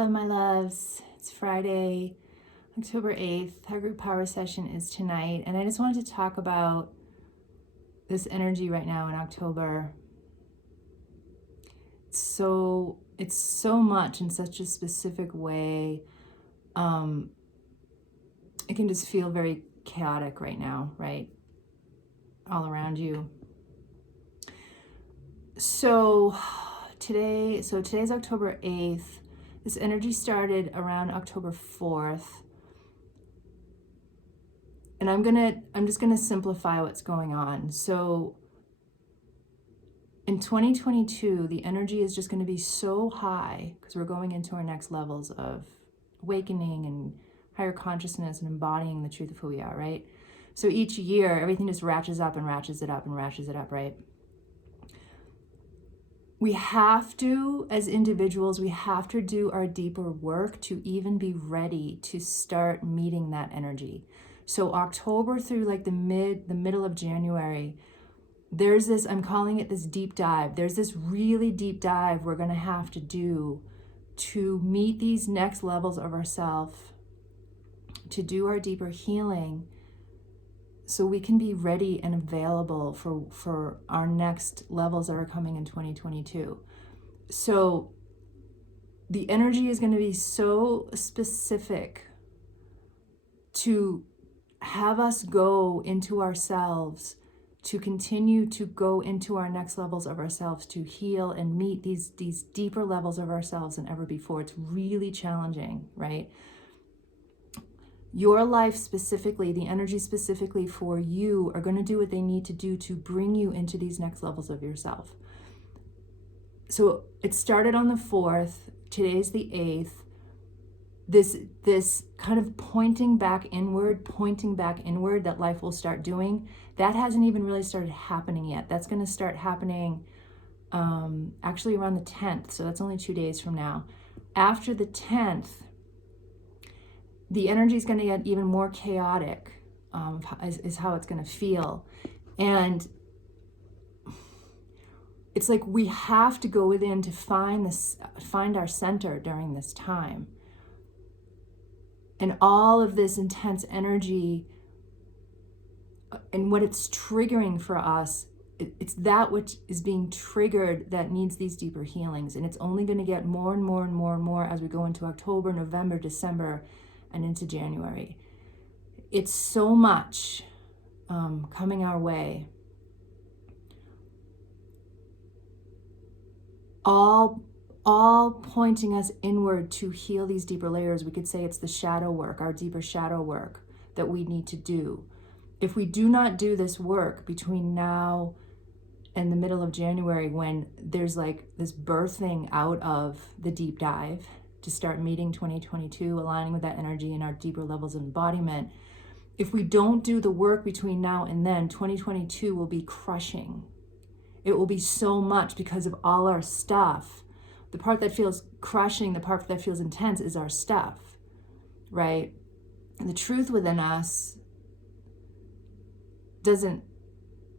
Hello, my loves. It's Friday, October 8th. Our group power session is tonight. And I just wanted to talk about this energy right now in October. It's so much in such a specific way. It can just feel very chaotic right now, right? All around you. So today's October 8th. This energy started around October 4th. And I'm just gonna simplify what's going on. So in 2022, the energy is just gonna be so high because we're going into our next levels of awakening and higher consciousness and embodying the truth of who we are, right? So each year, everything just ratchets up and ratchets it up and ratchets it up, right? We have to, as individuals, we have to do our deeper work to even be ready to start meeting that energy. So October through like the middle of January, there's this, I'm calling it this deep dive. There's this really deep dive we're gonna have to do to meet these next levels of ourselves, to do our deeper healing, so we can be ready and available for our next levels that are coming in 2022. So the energy is going to be so specific to have us go into ourselves, to continue to go into our next levels of ourselves, to heal and meet these deeper levels of ourselves than ever before. It's really challenging, right? Your life specifically, the energy specifically for you are going to do what they need to do to bring you into these next levels of yourself. So it started on the 4th, today's the 8th. This kind of pointing back inward that life will start doing, that hasn't even really started happening yet. That's going to start happening actually around the 10th. So that's only 2 days from now. After the 10th, the energy is going to get even more chaotic, is how it's going to feel. And it's like we have to go within to find our center during this time. And all of this intense energy and what it's triggering for us, it's that which is being triggered that needs these deeper healings. And it's only going to get more and more and more and more as we go into October, November, December, and into January. It's so much coming our way. All pointing us inward to heal these deeper layers. We could say it's the shadow work, our deeper shadow work that we need to do. If we do not do this work between now and the middle of January, when there's like this birthing out of the deep dive, to start meeting 2022, aligning with that energy and our deeper levels of embodiment. If we don't do the work between now and then, 2022 will be crushing. It will be so much because of all our stuff. The part that feels crushing, the part that feels intense is our stuff, right? And the truth within us doesn't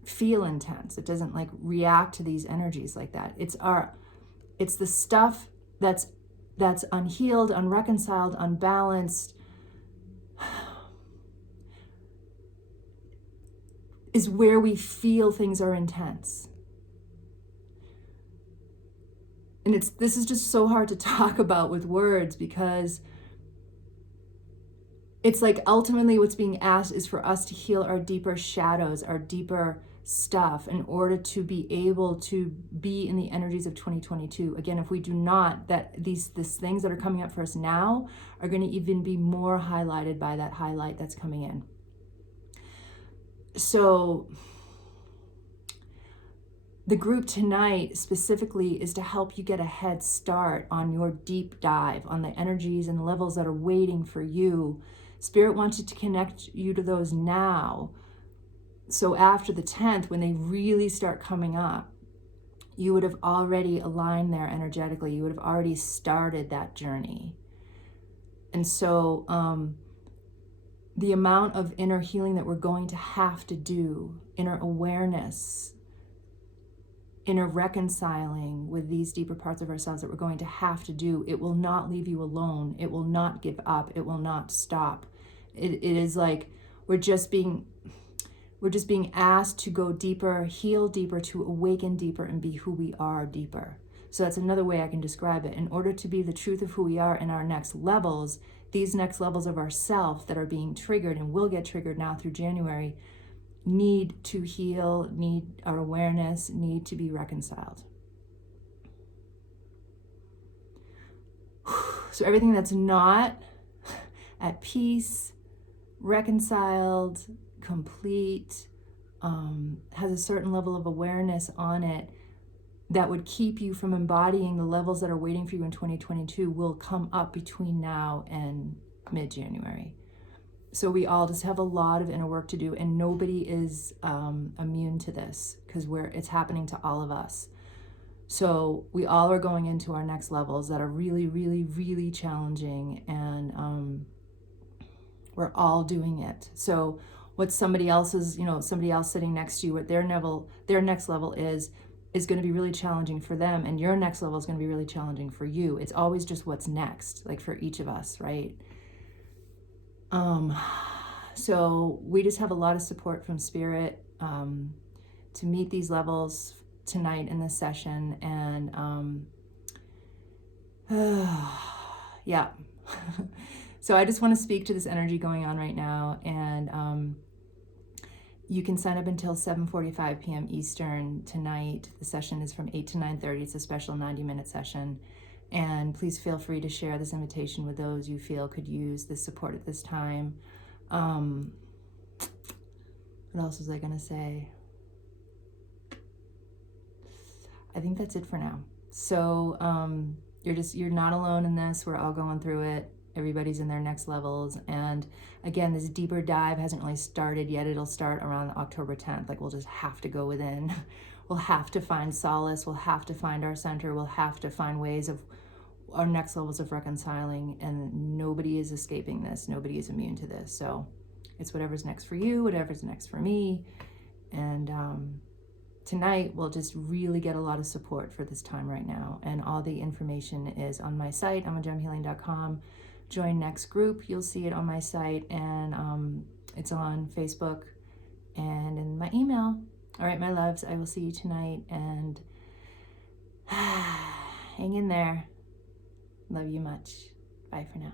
feel intense. It doesn't like react to these energies like that. It's the stuff that's unhealed, unreconciled, unbalanced, is where we feel things are intense. And this is just so hard to talk about with words, because it's like ultimately what's being asked is for us to heal our deeper shadows, our deeper stuff, in order to be able to be in the energies of 2022. Again, if we do not, these things that are coming up for us now are going to even be more highlighted by that highlight that's coming in. So the group tonight specifically is to help you get a head start on your deep dive, on the energies and levels that are waiting for you. Spirit wants you to connect you to those now. So after the 10th, when they really start coming up, you would have already aligned there energetically. You would have already started that journey. And so the amount of inner healing that we're going to have to do, inner awareness, inner reconciling with these deeper parts of ourselves that we're going to have to do. It will not leave you alone. It will not give up. It will not stop. It is like we're just being asked to go deeper, heal deeper, to awaken deeper, and be who we are deeper. So that's another way I can describe it. In order to be the truth of who we are in our next levels, these next levels of ourself that are being triggered and will get triggered now through January, need to heal, need our awareness, need to be reconciled. So everything that's not at peace, reconciled, complete, has a certain level of awareness on it that would keep you from embodying the levels that are waiting for you in 2022 will come up between now and mid-January. So we all just have a lot of inner work to do, and nobody is immune to this because it's happening to all of us. So we all are going into our next levels that are really, really, really challenging, and we're all doing it. So what somebody else sitting next to you, what their next level is going to be really challenging for them, and your next level is going to be really challenging for you. It's always just what's next, like for each of us, right? So we just have a lot of support from Spirit to meet these levels tonight in this session, and yeah. So I just want to speak to this energy going on right now, and you can sign up until 7:45 p.m. Eastern tonight. The session is from 8 to 9:30. It's a special 90-minute session. And please feel free to share this invitation with those you feel could use this support at this time. What else was I going to say? I think that's it for now. So you're not alone in this. We're all going through it. Everybody's in their next levels. And again, this deeper dive hasn't really started yet. It'll start around October 10th. Like, we'll just have to go within. We'll have to find solace. We'll have to find our center. We'll have to find ways of our next levels of reconciling, and nobody is escaping this. Nobody is immune to this. So it's whatever's next for you, whatever's next for me. And tonight we'll just really get a lot of support for this time right now. And all the information is on my site, amagemhealing.com. Join next group. You'll see it on my site, and it's on Facebook and in my email. All right, my loves, I will see you tonight, and hang in there. Love you much. Bye for now.